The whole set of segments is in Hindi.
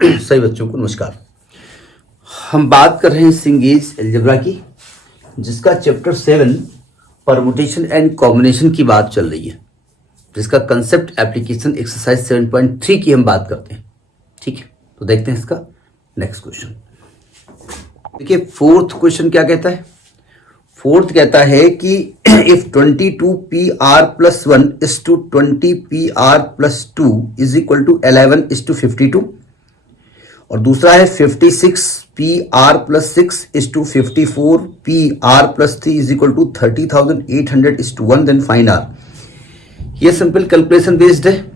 सभी बच्चों को नमस्कार। हम बात कर रहे हैं सिंगेज अलजेब्रा की, जिसका चैप्टर 7 परमुटेशन एंड कॉम्बिनेशन की बात चल रही है, जिसका कंसेप्ट एप्लीकेशन एक्सरसाइज 7.3 की हम बात करते हैं। ठीक है, तो देखते हैं इसका नेक्स्ट क्वेश्चन। देखिए फोर्थ क्वेश्चन क्या कहता है। फोर्थ कहता है कि if 22pr+1 is to 20pr+2 is equal to 11 is to 52, और दूसरा है 56pr+6 is to 54pr+3 is equal to 30,800 is to 1, then find r। ये सिंपल कैलकुलेशन बेस्ड है।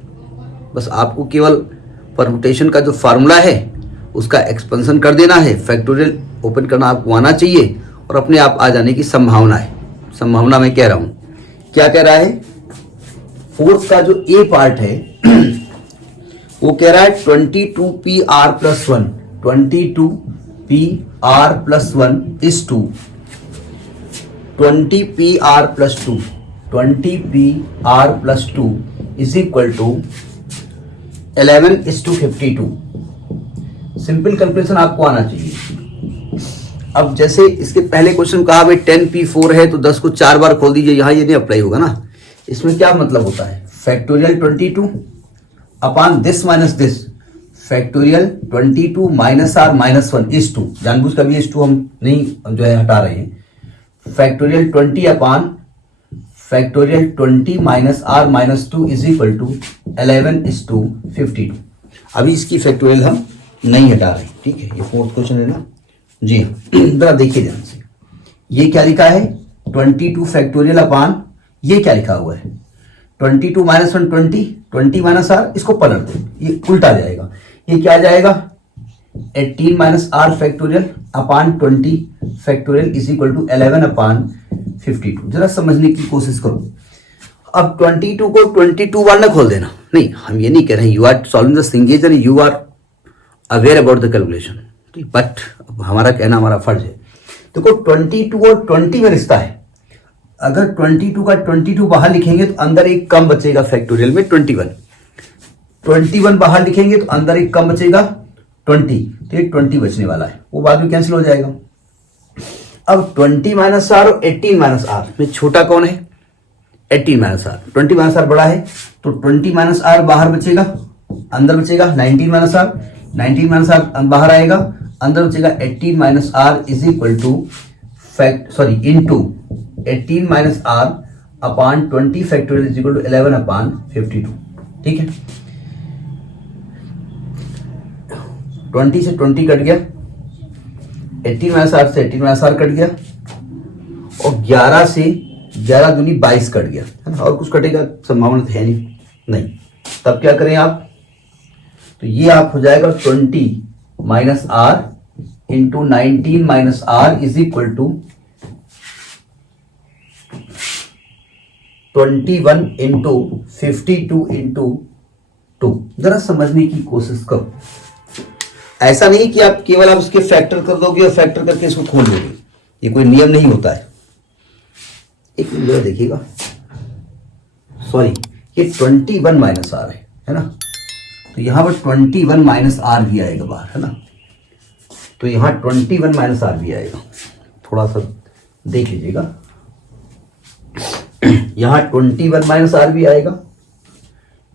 बस आपको केवल परमुटेशन का जो फार्मूला है उसका एक्सपेंशन कर देना है, फैक्टोरियल ओपन करना आपको आना चाहिए और अपने आप आ जाने की संभावना है। संभावना मैं कह रहा हूं, क्या कह रहा है, फोर्थ का जो ए पार्ट है वो कह रहा है 22pr+1 22pr+1 is to 20pr+2 20pr+2 is equal to 11 is to 52। Simple calculation आपको आना चाहिए। अब जैसे इसके पहले क्वेश्चन में कहा भाई 10p4 है तो 10 को 4 बार खोल दीजिए, यहां ये नहीं अप्लाई होगा ना। इसमें क्या मतलब होता है, factorial 22 upon this minus this, factorial 22 minus R minus 1 is 2। जानबूझ कर भी इज 2 हम नहीं जो है हटा रहे हैं। Factorial 20 upon factorial 20 minus R minus 2 is equal to 11 is to 52। अभी इसकी फैक्टोरियल हम नहीं हटा रहे। ठीक है, ये फोर्थ क्वेश्चन है ना जी। जरा देखिए ध्यान से, ये क्या लिखा है 22 फैक्टोरियल अपॉन, ये क्या लिखा हुआ है 22 माइनस 1 20 माइनस आर, इसको पलट दो, ये उल्टा जाएगा। ये क्या जाएगा 18 minus R factorial upon 20 factorial is equal to 11 upon 52। जरा समझने की कोशिश करो। अब 22 को 22 बार ना खोल देना, नहीं, हम ये नहीं कह रहे हैं you are solving the signs and you are aware about the calculation, ठीक, बट हमारा कहना हमारा फर्ज है। देखो 22 और 20 में रिश्ता है। अगर 22 का 22 बाहर लिखेंगे तो अंदर एक कम बचेगा फैक्टोरियल में 21 बाहर लिखेंगे तो अंदर एक कम बचेगा 20, तो ये 20 बचने वाला है, वो बाद में कैंसिल हो जाएगा। अब 20 माइनस आर और 18 माइनस आर में छोटा कौन है 18 माइनस आर, 20 माइनस आर बड़ा है, तो 20 माइनस आर बाहर बचेगा, अंदर बचेगा 19 माइनस आर, 19 माइनस आर बाहर आएगा, अंदर बचेगा 18 minus R is equal to into 18 minus R upon 20 factorial is equal to 11 upon 52। ठीक है, 20 से 20 कट गया, 18 माइनस आर से 18 माइनस आर कट गया, और 11 से 11 दूनी 22 कट गया, है ना। और कुछ कटेगा संभावना तो है नहीं। तब क्या करें आप, तो ये आप हो जाएगा 20 minus R into 19 minus R is equal to 21 into 52 into 2। जरा समझने की कोशिश करो। ऐसा नहीं कि आप केवल आप उसके फैक्टर कर दोगे और फैक्टर करके इसको खोल दोगे, ये कोई नियम नहीं होता है। एक मिनट देखिएगा, सॉरी, ये 21 माइनस आर है ना, तो यहां पर 21 माइनस आर भी आएगा बाहर, है ना, तो यहां 21 माइनस आर भी आएगा। थोड़ा सा देख लीजिएगा, यहां 21 माइनस आर भी आएगा,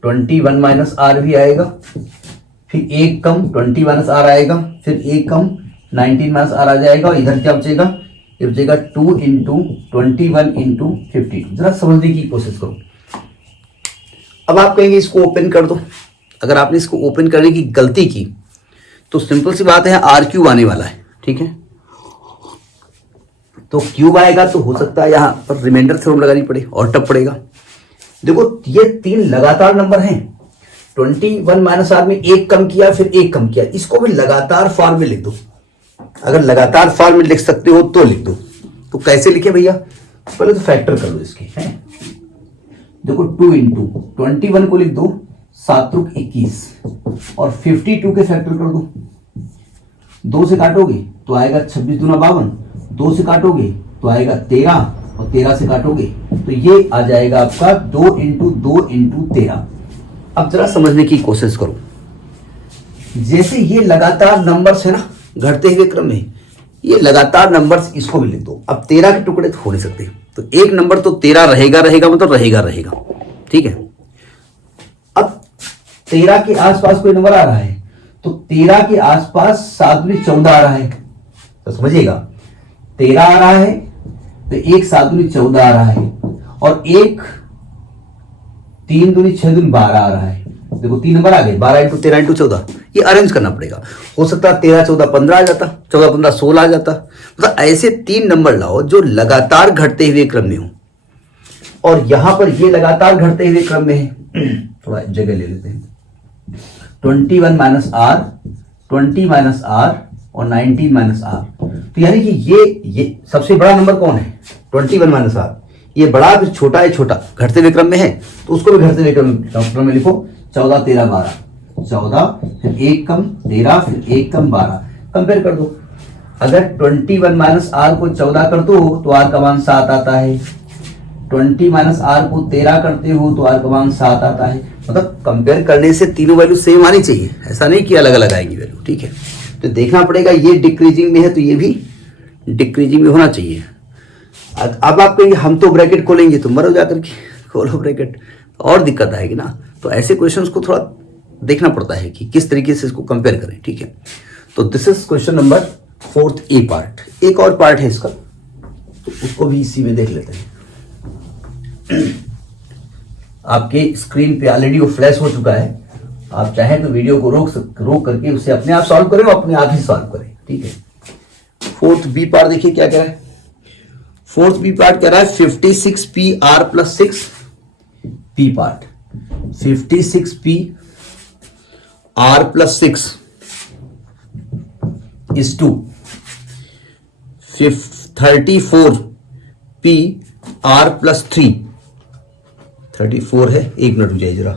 21 माइनस आर भी आएगा, फिर एक कम 20 माइनस आर आएगा, फिर एक कम 19 माइनस आर आ जाएगा, और इधर क्या बचेगा, ये बचेगा 2 इंटू 21 इंटू 52। जरा समझने की कोशिश करो। अब आप कहेंगे इसको ओपन कर दो। अगर आपने इसको ओपन करने की गलती की तो सिंपल सी बात है, आर क्यूब आने वाला है। ठीक है, तो क्यूब आएगा तो हो सकता है यहां पर रिमाइंडर थ्योरम लगानी पड़े और टफ पड़ेगा। देखो ये 3 लगातार नंबर हैं, 21 माइनस आर में एक कम किया फिर एक कम किया, इसको भी लगातार फॉर्म में लिख दो। अगर लगातार फॉर्म में लिख सकते हो तो लिख दो। तो कैसे लिखे भैया, पहले तो फैक्टर कर लो इसके, है। देखो 2 इंटू 21 को लिख दो 7 × 21 और 52 के फैक्टर कर दो। 2 से काटोगे तो आएगा 26 दूना 52, 2 से काटोगे तो आएगा 13 और 13 से काटोगे तो ये आ जाएगा आपका 2 इंटू 2 इंटू 13। अब जरा समझने की कोशिश करो। जैसे ये लगातार नंबर्स है ना घटते हुए क्रम में, ये लगातार नंबर्स इसको भी लिख दो। अब 13 के टुकड़े तो हो नहीं सकते, तो एक नंबर तो 13 रहेगा मतलब रहेगा, ठीक है। अब 13 के आसपास कोई नंबर आ रहा है, तो 13 के आसपास 7 दूनी 14 आ रहा है, तो समझिएगा 13 आ रहा है तो एक 7 दूनी 14 आ रहा है, और एक 3 दूनी 6 दूनी 12 आ रहा है। देखो 3 नंबर आ गए, 12 इंटू 13 इंटू 14, ये अरेंज करना पड़ेगा। हो सकता है 13 14 15 आ जाता, 14 15 16 आ जाता। मतलब ऐसे 3 नंबर लाओ जो लगातार घटते हुए क्रम में हो, और यहां पर ये लगातार घटते हुए क्रम में है। थोड़ा जगह ले लेते हैं। 21 माइनस आर, 20 माइनस आर और 19 माइनस आर। तो यानी कि ये सबसे बड़ा नंबर कौन है? 21 माइनस आर। ये बड़ा फिर छोटा है, छोटा घटते हुए क्रम में है, तो उसको भी घटते हुए क्रम में लिखो। 14 13 12, 14 फिर 1 कम 13 फिर 1 कम 12। कंपेयर कर दो। अगर 21 माइनस आर को 14 कर दो तो आर का मान 7 आता है। 20 माइनस आर को 13 करते हो तो आर का मान 7 आता है। मतलब कंपेयर करने से तीनों वैल्यू सेम आनी चाहिए, ऐसा नहीं कि अलग अलग आएंगी वैल्यू, ठीक है। तो देखना पड़ेगा, ये डिक्रीजिंग में है तो ये भी डिक्रीजिंग में होना चाहिए। अब आप कहेंगे हम तो ब्रैकेट खोलेंगे, तो मरो जाकर के, खोलो ब्रैकेट, और दिक्कत आएगी ना। तो ऐसे क्वेश्चंस को थोड़ा देखना पड़ता है कि किस तरीके से इसको कंपेयर करें, ठीक है। तो this is question number 4th A part. एक और पार्ट है इसका, तो उसको भी इसी में देख लेते हैं। आपके स्क्रीन पे ऑलरेडी वो फ्लैश हो चुका है, आप चाहें तो वीडियो को रोक करके उसे अपने आप सॉल्व करें, अपने आप ही सॉल्व करें, ठीक है। 4th बी पार्ट देखिए क्या कह रहा है। 4th बी पार्ट कह रहा है 56p r plus 6 P part. 56p r plus 6 is to 34p r plus 3। 34 है, एक मिनट रुक जाइए जरा,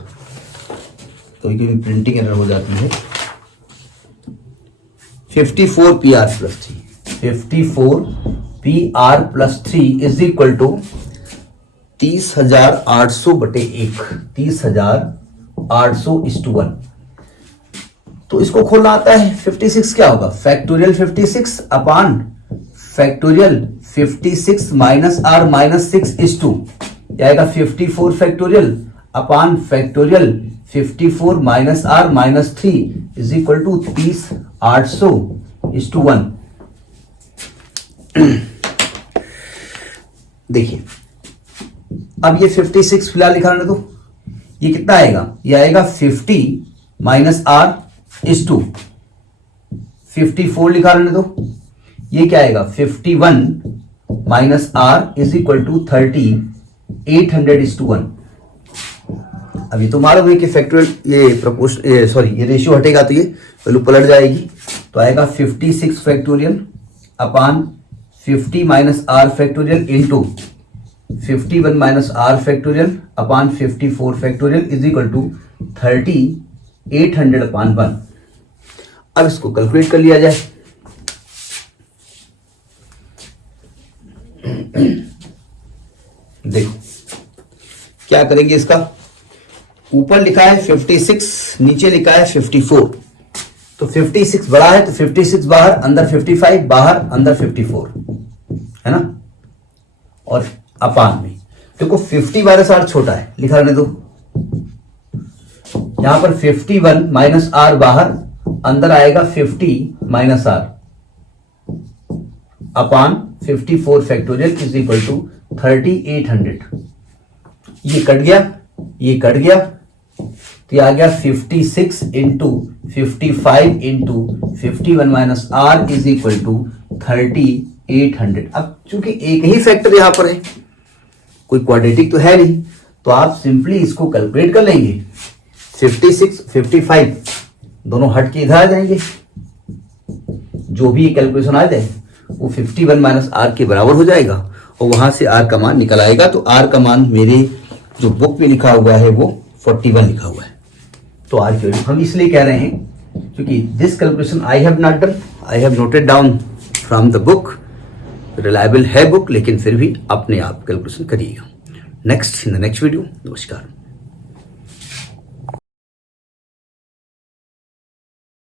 कभी कभी प्रिंटिंग एरर हो जाती है। 54p r plus 3, 54p r plus 3 is equal to 30,800 बटे 1, 30,800 इस टू 1। तो इसको खोलना आता है। 56 क्या होगा? Factorial 56 upon factorial 56 minus R minus 6 is to आएगा 54 factorial upon factorial 54 minus R minus 3 is equal to 30,800 is to 1। देखिए अब ये 56 फिलहाल लिखा रहने दो। ये कितना आएगा? ये आएगा 50 माइनस आर इस टू 54 लिखा रहने दो। ये क्या आएगा? 51 minus R is equal to 3800 is to 1। अभी तो मालूम है कि फैक्टोरियल ये प्रोपोर्शन सॉरी ये रेशियो हटेगा तो ये वैल्यू पलट जाएगी। तो आएगा 56 factorial upon 50 minus R factorial into 51 minus R factorial upon 54 factorial is equal to 3800 upon 1। अब इसको कैलकुलेट कर लिया जाए। देखो क्या करेंगे, इसका ऊपर लिखा है 56, नीचे लिखा है 54। तो 56 बड़ा है तो 56 बाहर, अंदर 55 बाहर, अंदर 54 है ना। और अपान में देखो 50 माइनस आर छोटा है, लिखा रहने दो। यहां पर 51 माइनस आर बाहर, अंदर आएगा 50 minus R upon 54 factorial is equal to 3800। ये कट गया, ये कट गया, तो ये आ गया 56 into 55 into 51 minus R is equal to 3800। अब चूंकि एक ही फैक्टर यहां पर है, कोई क्वाड्रेटिक तो है नहीं, तो आप सिंपली इसको कैलकुलेट कर लेंगे। 56 55 दोनों हट के इधर आ जाएंगे, जो भी कैलकुलेशन आ जाए वो 51 माइनस आर के बराबर हो जाएगा, और वहां से आर का मान निकल आएगा। तो आर का मान मेरे जो बुक पे लिखा हुआ है वो 41 लिखा हुआ है। तो आर की वैल्यू हम इसलिए कह रहे हैं क्योंकि this calculation I have not done, I have noted down from the book. Reliable है बुक, लेकिन फिर भी अपने आप कैलकुलेशन करिएगा। Next in the next video. नमस्कार।